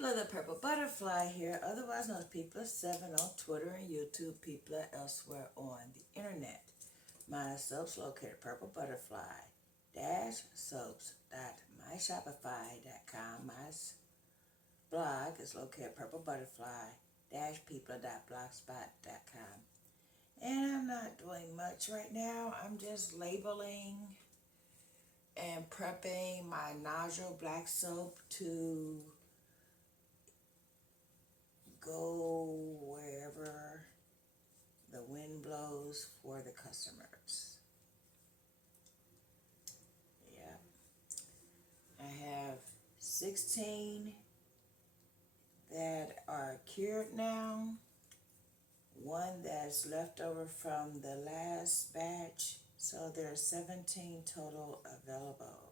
People of the Purple Butterfly here, otherwise known as People of 7 on Twitter and YouTube, people are elsewhere on the internet. My soaps located at PurpleButterfly-Soaps.myshopify.com. My blog is located at PurpleButterfly-People.blogspot.com. And I'm not doing much right now. I'm just labeling and prepping my Anago Black Soap to go wherever the wind blows for the customers. Yeah. I have 16 that are cured now. One that's left over from the last batch. So there are 17 total available.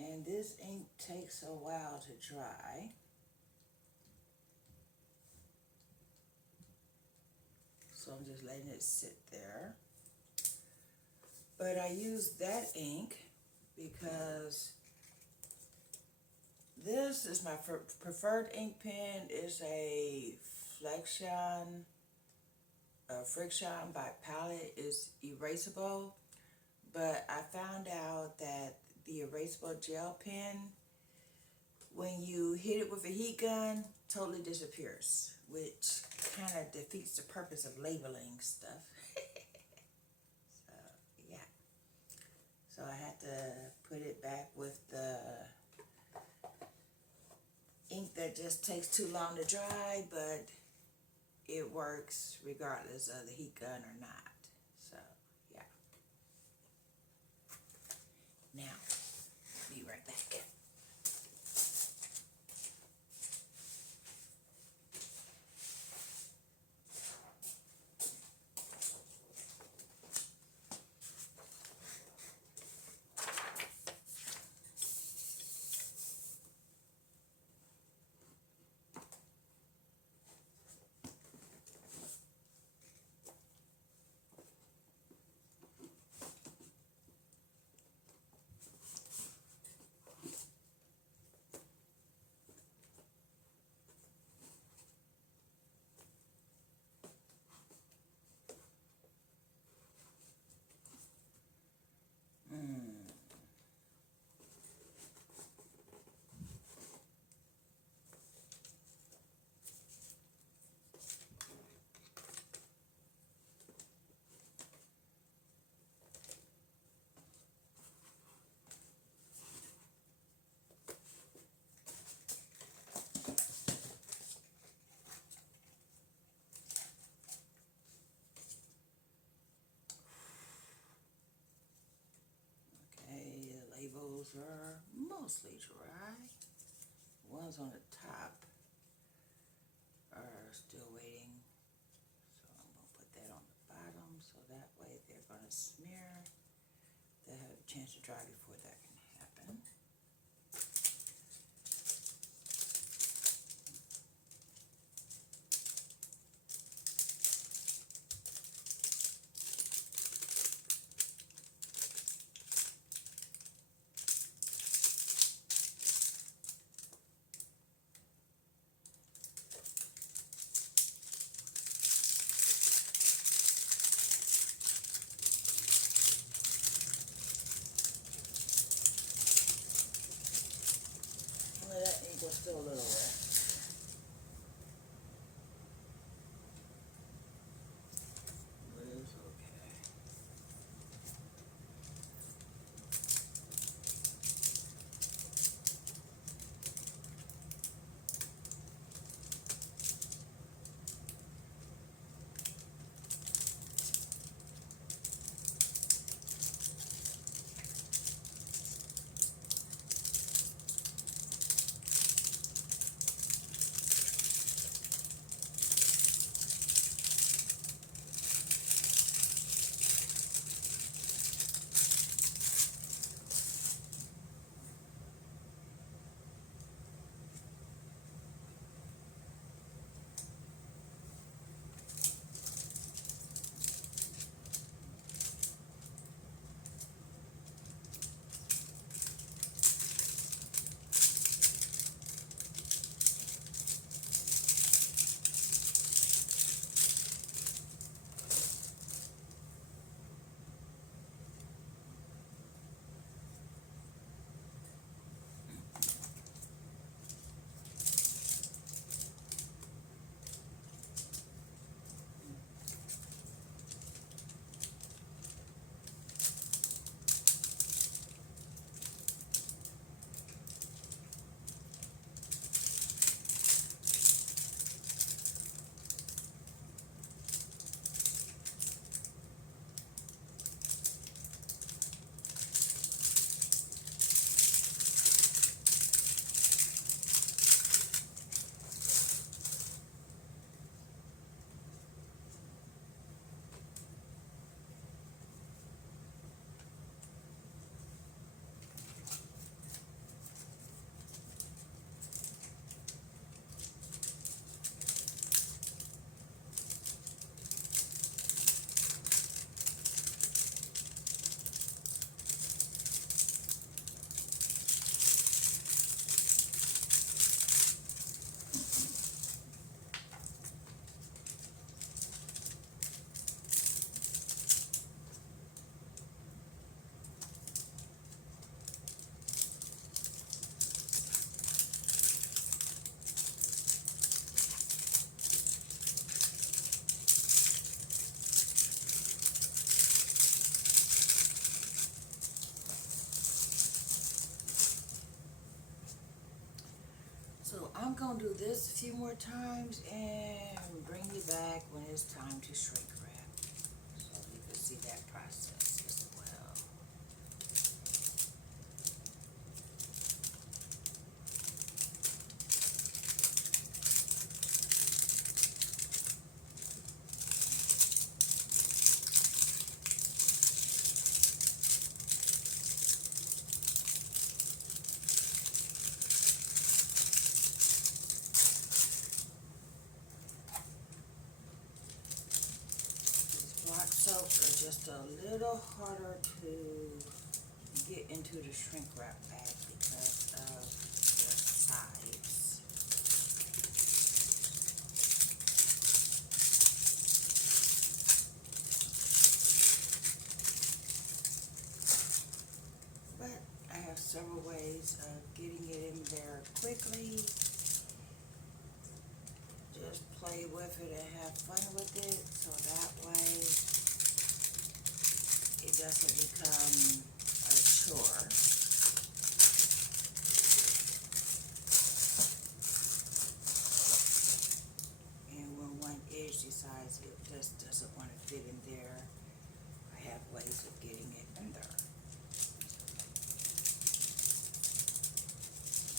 And this ink takes a while to dry. So I'm just letting it sit there. But I use that ink because this is my preferred ink pen. It's a Friction by Palette. It's erasable. But I found out that the erasable gel pen, when you hit it with a heat gun, totally disappears, which kind of defeats the purpose of labeling stuff. So, yeah. So I had to put it back with the ink that just takes too long to dry, but it works regardless of the heat gun or not. So, yeah. Now, be right back. Labels are mostly dry. Ones on the top are still waiting. So I'm going to put that on the bottom so that way they're going to smear. They'll have a chance to dry before that can happen. gonna do this a few more times and bring you back when it's time to shrink wrap, so you can see that process as well. Black soaps are just a little harder to get into the shrink wrap bag because of their size. But I have several ways of getting it in there quickly. Just play with it and have fun with it, so that way it doesn't become a chore. And when one edge decides it just doesn't want to fit in there, I have ways of getting it in there.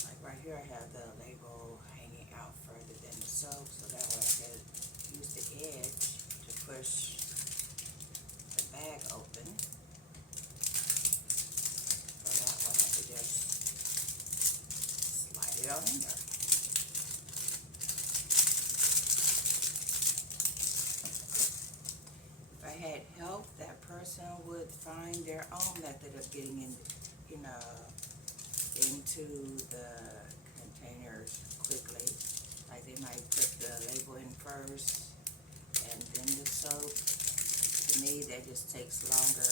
Like right here I have the label hanging out further than the soap, so that way I can use the edge to push the bag open. So that way I can just slide it on in there. If I had help, that person would find their own method of getting in, into the containers quickly. Like they might put the label in first and then the soap. To me, that just takes longer.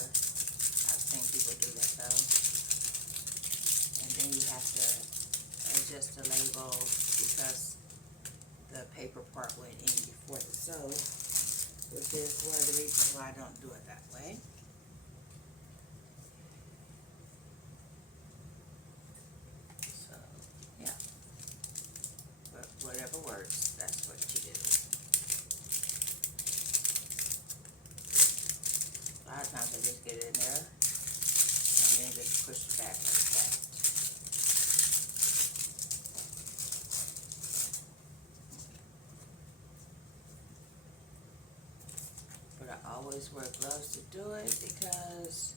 I've seen people do that though. And then you have to adjust the label because the paper part went in before the soap, which is one of the reasons why I don't do it that way. So, yeah. But whatever works, that's what you do. A lot of times I just get it in there and then just push it back like that. But I always wear gloves to do it because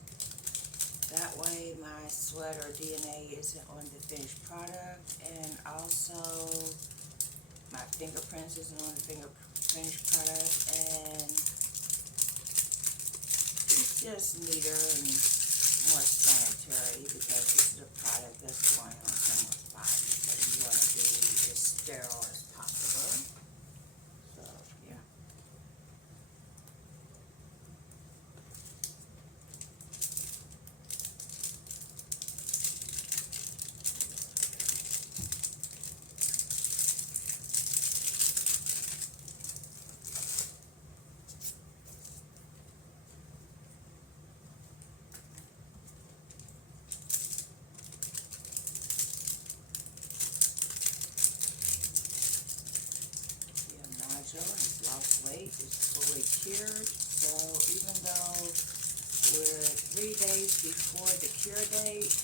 that way my sweat or DNA isn't on the finished product, and also my fingerprints isn't on the finished product, and it's just neater and more sanitary because this is a product that's going on someone's body, so you want to be as sterile as possible. So, yeah. Has lost weight, is fully cured, so even though we're 3 days before the cure date,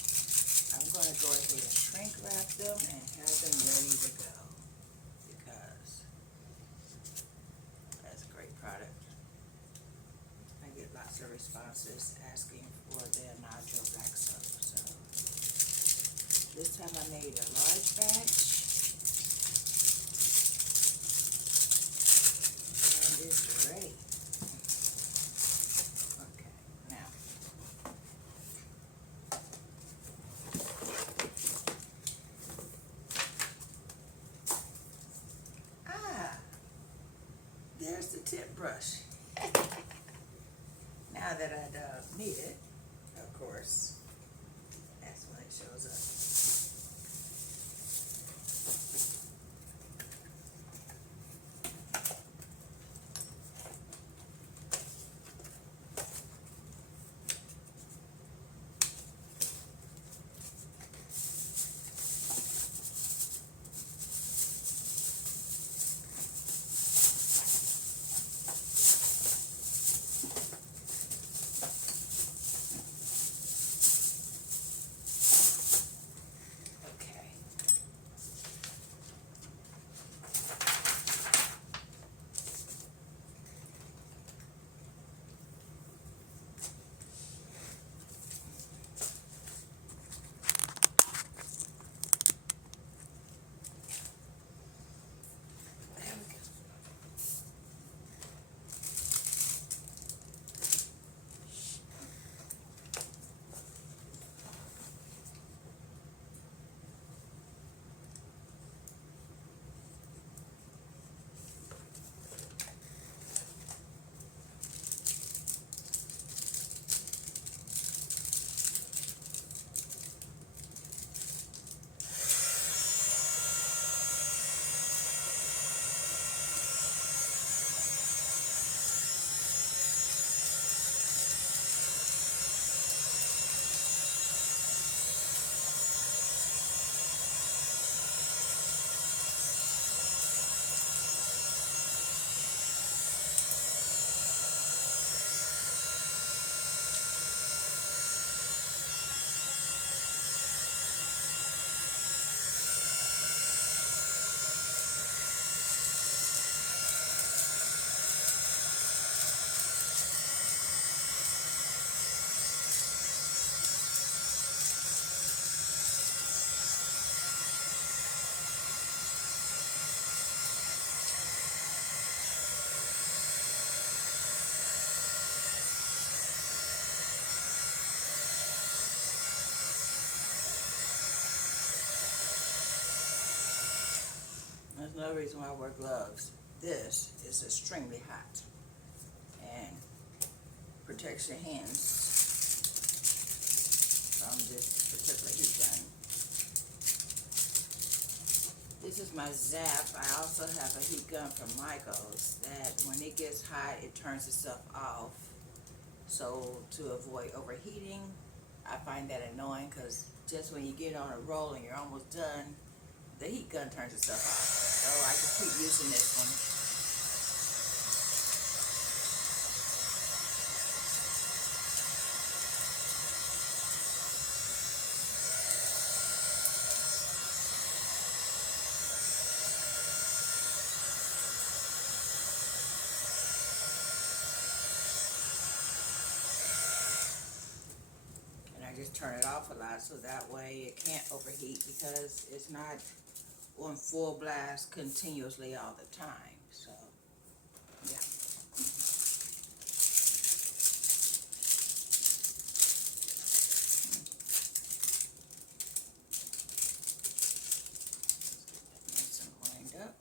I'm going to go ahead and shrink wrap them and have them ready to go because that's a great product. I get lots of responses asking for the Anago Black Soap, so this time I made a large batch. It's great. Okay, now there's the tip brush. Now that I don't need it, of course, that's when it shows up. another reason why I wear gloves. This is extremely hot and protects your hands from this particular heat gun. This is my Zap. I also have a heat gun from Michaels that when it gets hot, it turns itself off. So to avoid overheating, I find that annoying because just when you get on a roll and you're almost done, the heat gun turns itself off. So I just keep using this one. Just turn it off a lot so that way it can't overheat because it's not on full blast continuously all the time. So yeah. Nice and lined up.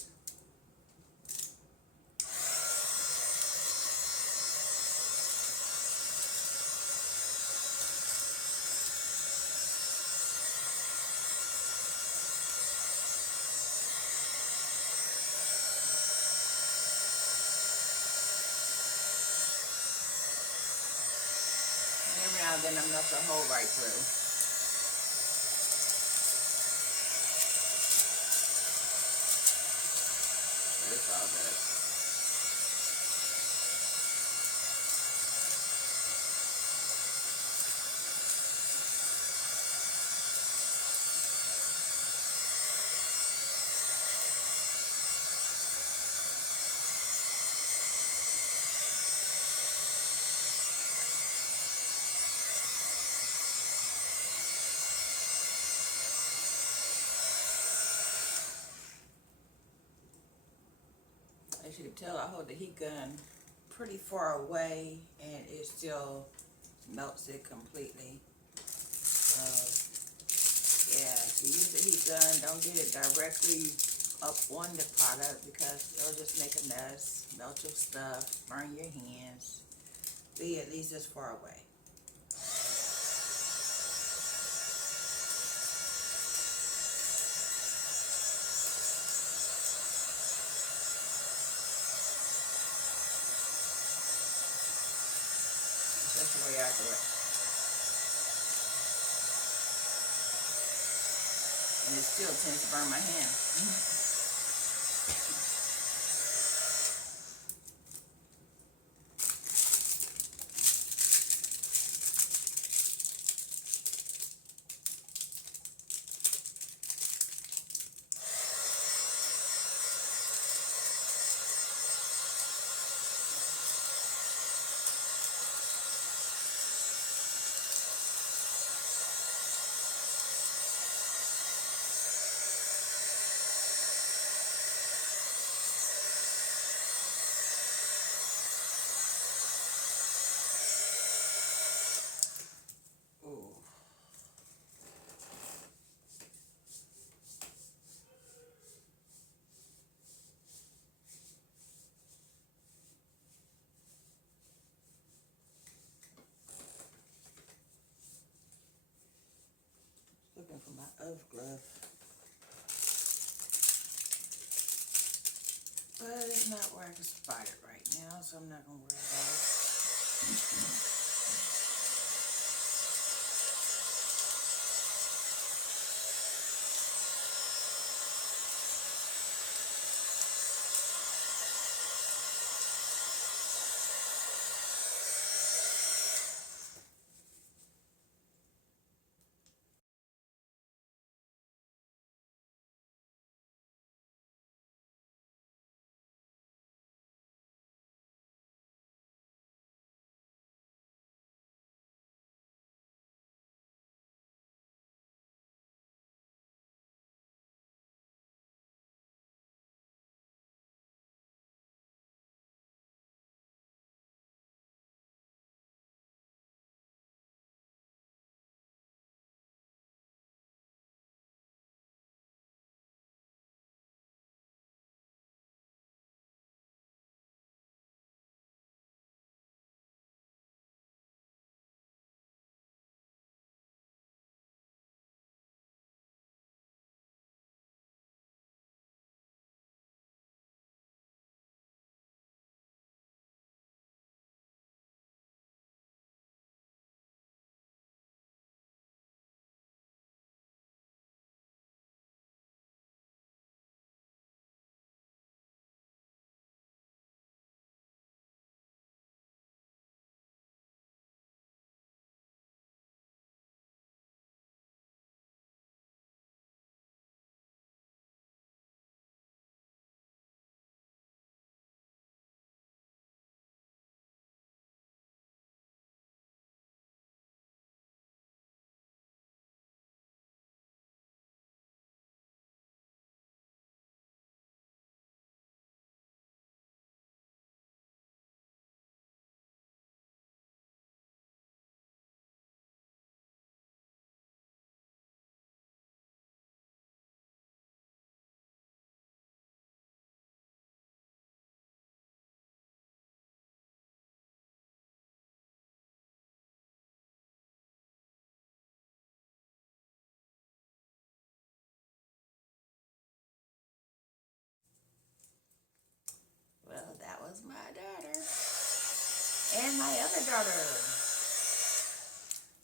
Every now and then I'm not the hole right through. That's all good. As you can tell, I hold the heat gun pretty far away and it still melts it completely. So yeah, if you use the heat gun, don't get it directly up on the product because it'll just make a mess, melt your stuff, burn your hands. Be at least this far away. That's the way I do it. And it still tends to burn my hand. Ooh. Looking for my other glove. But it's not where I can spot it right now, so I'm not going to worry about it. and my other daughter.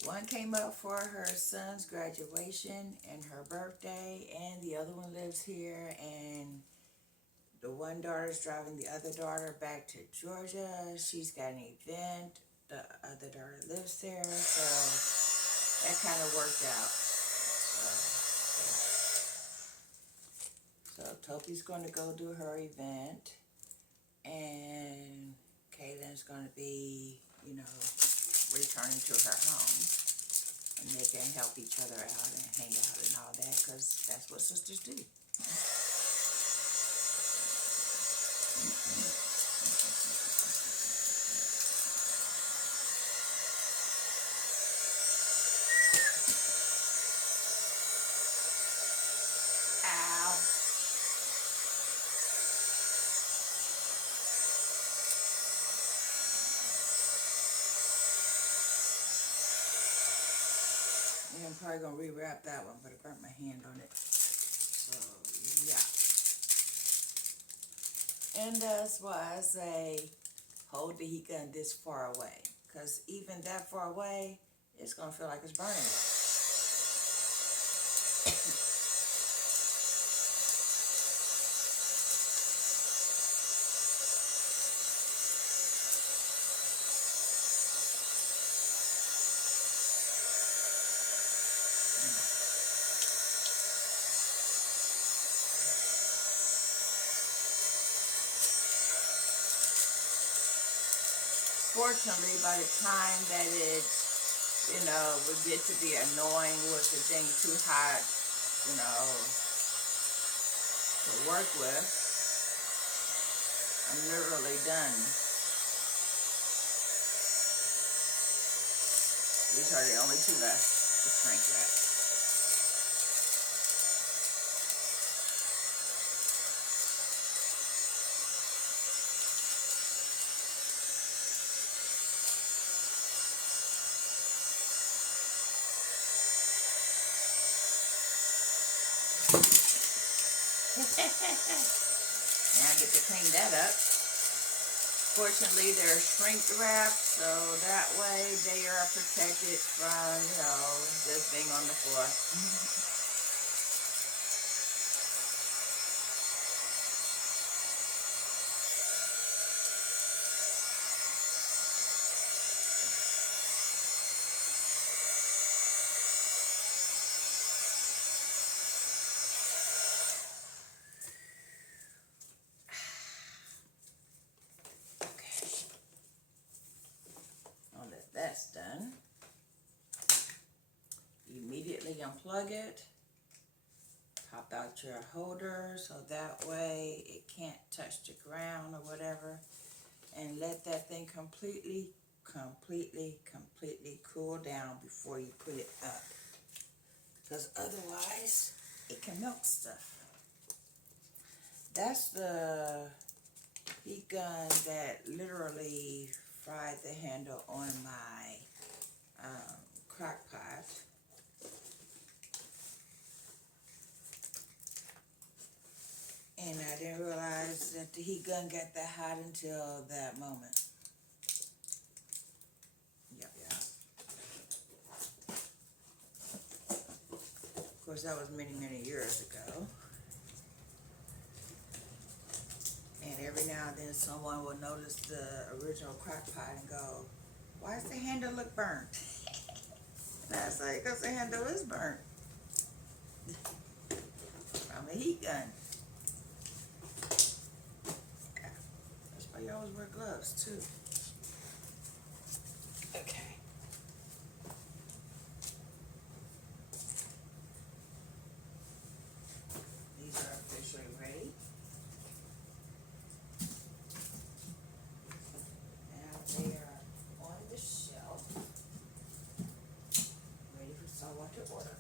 One came up for her son's graduation and her birthday, and the other one lives here, and the one daughter's driving the other daughter back to Georgia. She's got an event. The other daughter lives there, so that kind of worked out. So Topi's going to go do her event, and Kaylin's going to be, you know, returning to her home, and they can help each other out and hang out and all that, because that's what sisters do. Ow. Yeah, I'm probably going to rewrap that one, but I burnt my hand on it. So, yeah. And that's why I say, hold the heat gun this far away. Because even that far away, it's going to feel like it's burning it. Fortunately, by the time that it, you know, would get to be annoying with the thing too hot, you know, to work with, I'm literally done. These are the only two left to shrink wrap. Now I get to clean that up. Fortunately, they're shrink wrapped, so that way they are protected from, you know, just being on the floor. That's done. Immediately unplug it. Pop out your holder so that way it can't touch the ground or whatever. And let that thing completely cool down before you put it up. Because otherwise it can melt stuff. That's the heat gun that literally fried the handle on my crock pot. And I didn't realize that the heat gun got that hot until that moment. Yep. Of course, that was many years ago. And every now and then someone will notice the original crock pot and go, why does the handle look burnt? And I say, because the handle is burnt from a heat gun. Yeah, that's why you always wear gloves too. Okay. These are officially ready. Now they are on the shelf, ready for someone to order.